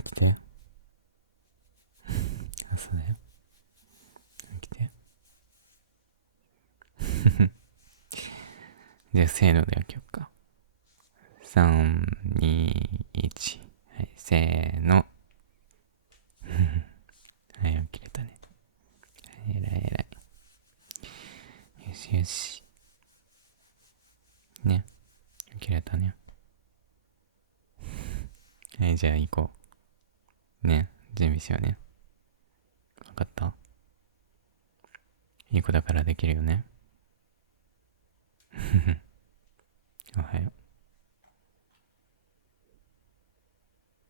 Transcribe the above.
起きて。朝だよ。起きて。じゃあ、せーので起きよっか。3、2、1。はい、せーの。はい、起きれたね。えらいえらい。よしよし。ね。起きれたね。はい、じゃあ行こう。ね。準備しようね。わかった？いい子だからできるよね。おはよう。